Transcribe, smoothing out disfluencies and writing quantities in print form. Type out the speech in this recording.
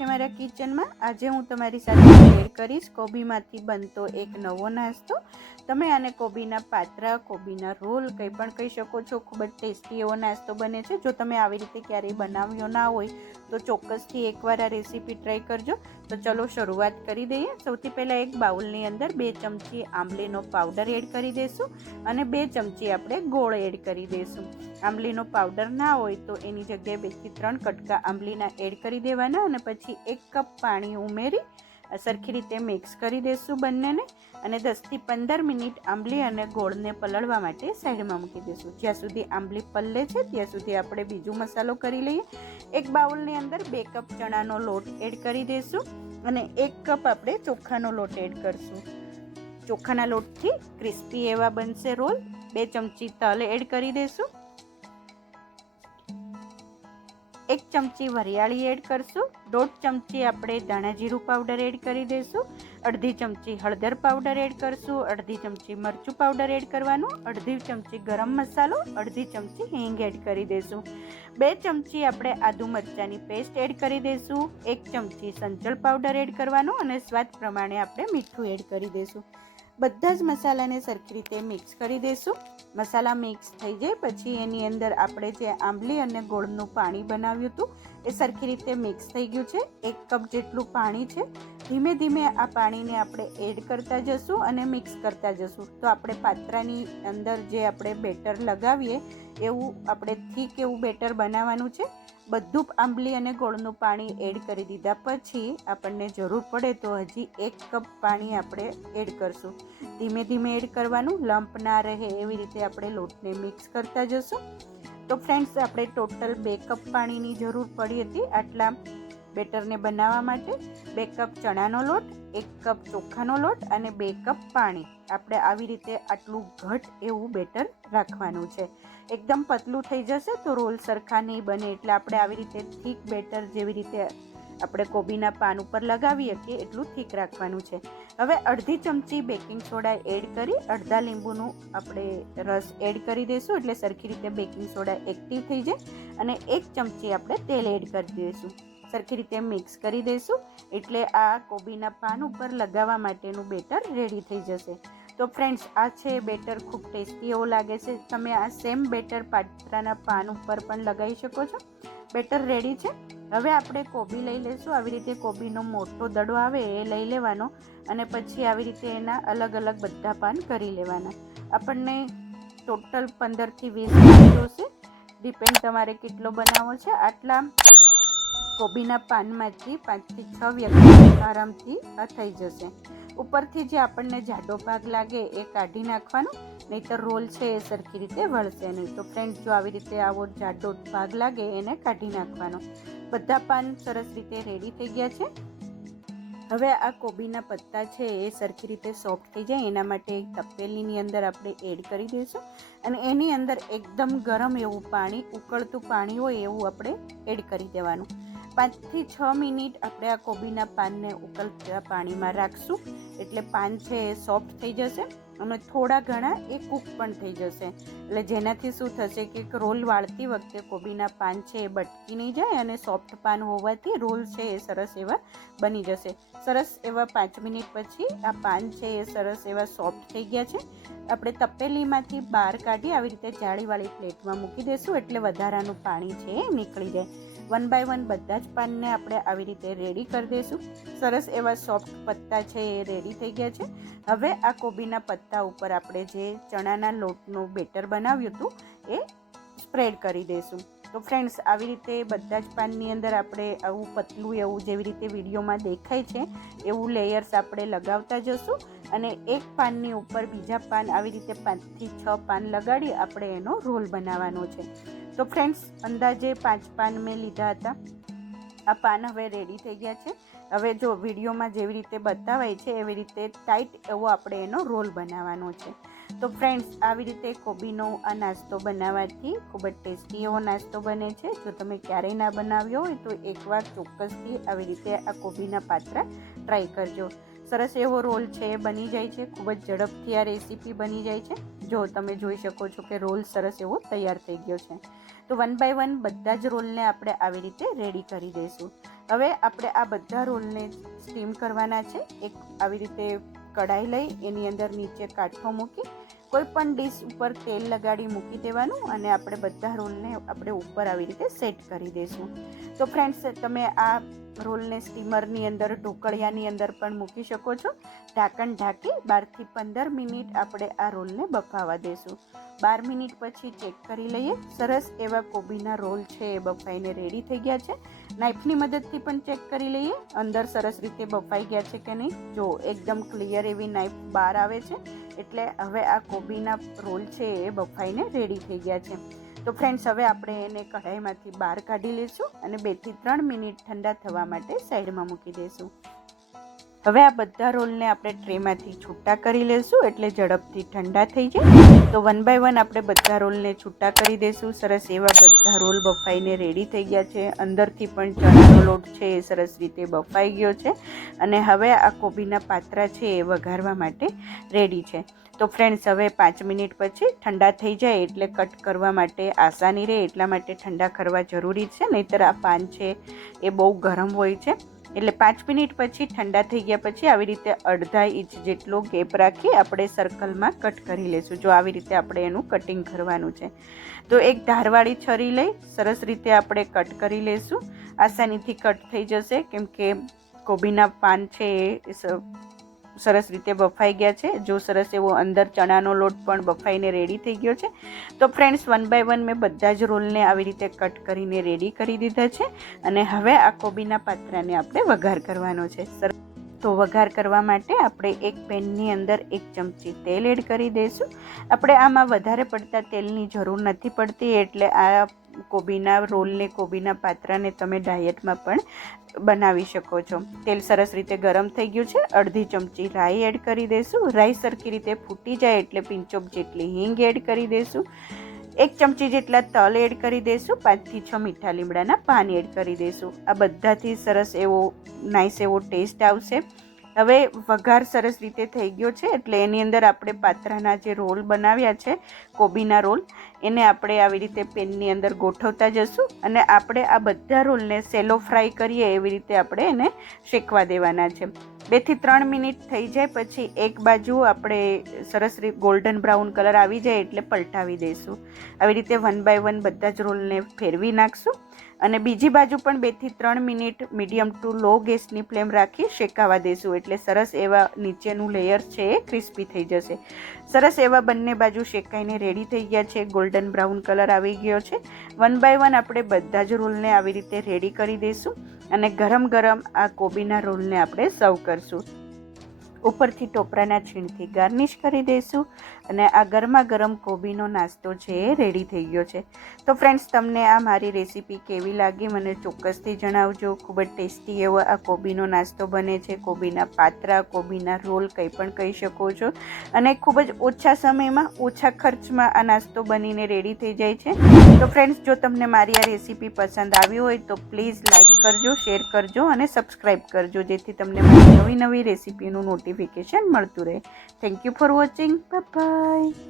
છે મારા કિચનમાં। આજે હું તમારી સાથે શેર કરીશ કોબીમાંથી બનતો એક નવો નાસ્તો। તમે આને કોબીના પાત્રા, કોબીના રોલ કંઈ પણ કહી શકો છો। ખૂબ જ ટેસ્ટી એવો નાસ્તો બને છે। જો તમે આવી રીતે ક્યારેય બનાવ્યો ના હોય તો ચોક્કસથી એકવાર આ રેસીપી ટ્રાય કરજો। તો ચલો શરૂઆત કરી દઈએ। સૌથી પહેલાં એક બાઉલની અંદર 2 ચમચી આંબલીનો પાવડર એડ કરી દઈશું અને 2 ચમચી આપણે ગોળ એડ કરી દઈશું। આંબલીનો પાવડર ના હોય તો એની જગ્યાએ 2 થી 3 કટકા આંબલીના એડ કરી દેવાના અને પછી 1 કપ પાણી ઉમેરી સરખી રીતે મિક્સ કરી દઈશું બંનેને અને 10 થી 15 મિનિટ આંબલી અને ગોળને પલળવા માટે સાઈડમાં મૂકી દઈશું। જ્યાં સુધી આંબલી પલળે છે ત્યાં સુધી આપણે બીજો મસાલો કરી લઈએ। એક બાઉલની અંદર 2 કપ ચણાનો લોટ એડ કરી દઈશું અને 1 કપ આપણે ચોખાનો લોટ એડ કરશું। ચોખાના લોટથી ક્રિસ્પી એવા બનશે રોલ। 2 ચમચી તલ એડ કરી દઈશું, 1 ચમચી વરિયાળી એડ કરશું, 1.5 ચમચી આપણે ધાણા જીરું પાવડર એડ કરી દઈશું, 1/2 ચમચી હળદર પાવડર એડ કરશું, 1/2 ચમચી મરચું પાવડર એડ કરવાનું, 1/2 ચમચી ગરમ મસાલો, 1/2 ચમચી હિંગ એડ કરી દઈશું, 2 ચમચી આપણે આદુ મરચાંની પેસ્ટ એડ કરી દઈશું, 1 ચમચી સંચળ પાવડર એડ કરવાનો અને સ્વાદ પ્રમાણે આપણે મીઠું એડ કરી દઈશું। બધા જ મસાલાને સરખી રીતે મિક્સ કરી દઈશું। મસાલા મિક્સ થઈ જાય પછી એની અંદર આપણે જે આંબલી અને ગોળનું પાણી બનાવ્યું હતું એ સરખી રીતે મિક્સ થઈ ગયું છે। 1 કપ જેટલું પાણી છે। ધીમે ધીમે આ પાણીને આપણે એડ કરતા જશું અને મિક્સ કરતા જશું। તો આપણે પાત્રાની અંદર જે આપણે બેટર લગાવીએ એવું આપણે થીક એવું બેટર બનાવવાનું છે। બધું આંબલી અને ગોળનું પાણી એડ કરી દીધા પછી આપણને જરૂર પડે તો હજી 1 કપ પાણી આપણે એડ કરશું। ધીમે ધીમે એડ કરવાનું, લંપ ના રહે એવી રીતે આપણે લોટને મિક્સ કરતા જશું। તો ફ્રેન્ડ્સ આપણે ટોટલ 2 કપ પાણીની જરૂર પડી હતી આટલા બેટરને બનાવવા માટે। 2 કપ ચણાનો લોટ, 1 કપ ચોખાનો લોટ અને 2 કપ પાણી। આપણે આવી રીતે આટલું ઘટ એવું બેટર રાખવાનું છે। એકદમ પતલું થઈ જશે તો રોલ સરખા નહીં બને, એટલે આપણે આવી રીતે થીક બેટર જેવી રીતે આપણે કોબીના પાન ઉપર લગાવીએ કે એટલું થીક રાખવાનું છે। હવે 1/2 ચમચી બેકિંગ સોડા એડ કરી અડધા લીંબુનું આપણે રસ એડ કરી દઈશું એટલે સરખી રીતે બેકિંગ સોડા એક્ટિવ થઈ જાય અને 1 ચમચી આપણે તેલ એડ કરી દઈશું। સરખી રીતે મિક્સ કરી દઈશું એટલે આ કોબીના પાન ઉપર લગાવવા માટેનું બેટર રેડી થઈ જશે। તો ફ્રેન્ડ્સ આ છે બેટર, ખૂબ ટેસ્ટી એવું લાગે છે। તમે આ સેમ બેટર પાત્રાના પાન ઉપર પણ લગાવી શકો છો। બેટર રેડી છે। હવે આપણે કોબી લઈ લઈશું। આવી રીતે કોબીનો મોટો દડો આવે એ લઈ લેવાનો અને પછી આવી રીતે એના અલગ અલગ બધા પાન કરી લેવાના। આપણને ટોટલ 15 થી 20 પાન જોશે, ડિપેન્ડ તમારે કેટલો બનાવવો છે। આટલા કોબીના પાનમાંથી 5 થી 6 વ્યક્તિ આરામથી આ થઈ જશે। ઉપરથી જે આપણને જાડો ભાગ લાગે એ કાઢી નાખવાનો, નહીંતર રોલ છે એ સરખી રીતે વળશે નહીં। તો ફ્રેન્ડ જો આવી રીતે આવો જાડો ભાગ લાગે એને કાઢી નાખવાનો। બધા પાન સરસ રીતે રેડી થઈ ગયા છે। હવે આ કોબીના પત્તા છે એ સરખી રીતે સોફ્ટ થઈ જાય એના માટે એક તપેલીની અંદર આપણે એડ કરી દઈશું અને એની અંદર એકદમ ગરમ એવું પાણી, ઉકળતું પાણી હોય એવું આપણે એડ કરી દેવાનું। 5 થી 6 મિનિટ આપણે આ કોબીના પાનને ઉકળતા પાણીમાં રાખશું એટલે પાન છે એ સોફ્ટ થઈ જશે અને થોડા ઘણા એ કૂક પણ થઈ જશે। એટલે જેનાથી શું થશે કે રોલ વાળતી વખતે કોબીના પાન છે એ બટકી નહીં જાય અને સોફ્ટ પાન હોવાથી રોલ છે એ સરસ એવા બની જશે। સરસ એવા 5 મિનિટ પછી આ પાન છે એ સરસ એવા સોફ્ટ થઈ ગયા છે। આપણે તપેલીમાંથી બહાર કાઢી આવી રીતે જાળીવાળી પ્લેટમાં મૂકી દઈશું એટલે વધારાનું પાણી છે એ નીકળી જાય। 1 બાય 1 બધા જ પાનને આપણે આવી રીતે રેડી કરી દઈશું। સરસ એવા સોફ્ટ પત્તા છે એ રેડી થઈ ગયા છે। હવે આ કોબીના પત્તા ઉપર આપણે જે ચણાના લોટનું બેટર બનાવ્યું હતું એ સ્પ્રેડ કરી દઈશું। તો ફ્રેન્ડ્સ આવી રીતે બધા જ પાનની અંદર આપણે આવું પતલું એવું જેવી રીતે વિડીયોમાં દેખાય છે એવું લેયર્સ આપણે લગાવતા જશું અને એક પાનની ઉપર બીજા પાન આવી રીતે 5 થી 6 પાન લગાડી આપણે એનો રોલ બનાવવાનો છે। તો ફ્રેન્ડ્સ અંદાજે 5 પાન મેં લીધા હતા। આ પાન હવે રેડી થઈ ગયા છે। હવે જો વિડીયોમાં જેવી રીતે બતાવાય છે એવી રીતે ટાઈટ એવો આપણે એનો રોલ બનાવવાનો છે। તો ફ્રેન્ડ્સ આવી રીતે કોબીનો આ નાસ્તો બનાવવાથી ખૂબ જ ટેસ્ટી એવો નાસ્તો બને છે। જો તમે ક્યારેય ના બનાવ્યો હોય તો એકવાર ચોક્કસથી આવી રીતે આ કોબીના પાત્રા ટ્રાય કરજો। સરસ એવો રોલ છે એ બની જાય છે। ખૂબ જ ઝડપથી આ રેસીપી બની જાય છે। જો તમે જોઈ શકો છો કે રોલ સરસ એવો તૈયાર થઈ ગયો છે। તો 1 બાય 1 બધા જ રોલને આપણે આવી રીતે રેડી કરી દઈશું। હવે આપણે આ બધા રોલને સ્ટીમ કરવાના છે. એક આવી રીતે કઢાઈ લઈ એની અંદર નીચે કાઠો મૂકી કોઈ પણ ડીશ ઉપર તેલ લગાડી મૂકી દેવાનું અને આપણે બધા રોલને આપણે ઉપર આવી રીતે સેટ કરી દઈશું. તો ફ્રેન્ડ્સ, તમે આ રોલને સ્ટીમરની અંદર ઢોકળિયાની અંદર પણ મૂકી શકો છો. ઢાંકણ ઢાંકી 12 થી 15 મિનિટ આપણે આ રોલને બફાવા દેશું. 12 મિનિટ પછી ચેક કરી લઈએ. સરસ એવા કોબીના રોલ છે એ બફાઈને રેડી થઈ ગયા છે. નાઇફની મદદથી પણ ચેક કરી લઈએ અંદર સરસ રીતે બફાઈ ગયા છે કે નહીં. જો એકદમ ક્લિયર એવી નાઇફ બહાર આવે છે, એટલે હવે આ કોબીના રોલ છે એ બફાઈને રેડી થઈ ગયા છે. તો ફ્રેન્ડ્સ, હવે આપણે એને કઢાઈમાંથી બહાર કાઢી લઈશું અને 2 થી 3 મિનિટ ઠંડા થવા માટે સાઈડમાં મૂકી દઈશું. હવે આ બધા રોલને આપણે ટ્રેમાંથી છૂટા કરી લઈશું એટલે ઝડપથી ઠંડા થઈ જાય. તો 1 બાય 1 આપણે બધા રોલને છૂટા કરી દઈશું. સરસ એવા બધા રોલ બફાઈને રેડી થઈ ગયા છે. અંદરથી પણ ચણાનો લોટ છે એ સરસ રીતે બફાઈ ગયો છે અને હવે આ કોબીના પાત્રા છે એ વઘારવા માટે રેડી છે. તો ફ્રેન્ડ્સ, હવે 5 મિનિટ પછી ઠંડા થઈ જાય એટલે કટ કરવા માટે આસાની રહે એટલા માટે ઠંડા કરવા જરૂરી છે, નહીંતર આ પાન છે એ બહુ ગરમ હોય છે. એટલે 5 મિનિટ પછી ઠંડા થઈ ગયા પછી આવી રીતે અડધા ઇંચ જેટલો ગેપ રાખી આપણે સર્કલમાં કટ કરી લઈશું. જો આવી રીતે આપણે એનું કટિંગ કરવાનું છે. તો એક ધારવાળી છરી લઈ સરસ રીતે આપણે કટ કરી લઈશું. આસાનીથી કટ થઈ જશે કેમ કે કોબીના પાન છે એ સરસ રીતે બફાઈ ગયા છે. જો સરસ એવો અંદર ચણાનો લોટ પણ બફાઈને રેડી થઈ ગયો છે. તો ફ્રેન્ડ્સ, 1 બાય 1 મેં બધા જ રોલને આવી રીતે કટ કરીને રેડી કરી દીધા છે અને હવે આ કોબીના પાત્રાને આપણે વઘાર કરવાનો છે. તો વઘાર કરવા માટે આપણે એક પેનની અંદર 1 ચમચી તેલ એડ કરી દઈશું. આપણે આમાં વધારે પડતા તેલની જરૂર નથી પડતી, એટલે આ કોબીના રોલને કોબીના પાત્રાને તમે ડાયટમાં પણ બનાવી શકો છો. તેલ સરસ રીતે ગરમ થઈ ગયું છે. અડધી ચમચી રાઈ એડ કરી દઈશું. રાઈ સરખી રીતે ફૂટી જાય એટલે પિંચોક જેટલી હિંગ એડ કરી દઈશું. 1 ચમચી જેટલા તલ એડ કરી દઈશું. 5 થી 6 મીઠા લીમડાના પાન એડ કરી દઈશું. આ બધાથી સરસ એવો નાઇસ એવો ટેસ્ટ આવશે. હવે વઘાર સરસ રીતે થઈ ગયો છે એટલે એની અંદર આપણે પાત્રાના જે રોલ બનાવ્યા છે કોબીના રોલ, એને આપણે આવી રીતે પેનની અંદર ગોઠવતા જશું અને આપણે આ બધા રોલને સેલો ફ્રાય કરીએ એવી રીતે આપણે એને શેકવા દેવાના છે. 2 થી 3 મિનિટ થઈ જાય પછી એક બાજુ આપણે સરસ ગોલ્ડન બ્રાઉન કલર આવી જાય એટલે પલટાવી દઈશું. આવી રીતે 1 બાય 1 બધા જ રોલને ફેરવી નાખશું અને બીજી બાજુ પણ 2 થી 3 મિનિટ મીડિયમ ટુ લો ગેસની ફ્લેમ રાખી શેકાવા દઈશું એટલે સરસ એવા નીચેનું લેયર છે એ ક્રિસ્પી થઈ જશે. સરસ એવા બંને બાજુ શેકાઈને રેડી થઈ ગયા છે. ગોલ્ડન બ્રાઉન કલર આવી ગયો છે. 1 બાય 1 આપણે બધા જ રોલને આવી રીતે રેડી કરી દઈશું અને ગરમ ગરમ આ કોબીના રોલને આપણે સર્વ કરશું. ઉપરથી ટોપરાના છીણથી ગાર્નિશ કરી દઈશું અને આ ગરમા ગરમ કોબીનો નાસ્તો છે એ રેડી થઈ ગયો છે. તો ફ્રેન્ડ્સ, તમને આ મારી રેસીપી કેવી લાગી મને ચોક્કસથી જણાવજો. ખૂબ જ ટેસ્ટી એવો આ કોબીનો નાસ્તો બને છે. કોબીના પાત્રા, કોબીના રોલ કંઈ પણ કહી શકો છો અને ખૂબ જ ઓછા સમયમાં ઓછા ખર્ચમાં આ નાસ્તો બનીને રેડી થઈ જાય છે. તો ફ્રેન્ડ્સ, જો તમને મારી આ રેસીપી પસંદ આવી હોય તો પ્લીઝ લાઇક કરજો, શેર કરજો અને સબસ્ક્રાઈબ કરજો જેથી તમને મારી નવી નવી રેસીપીનું નોટિફિકેશન મળતું રહે. Thank you for watching. Bye bye.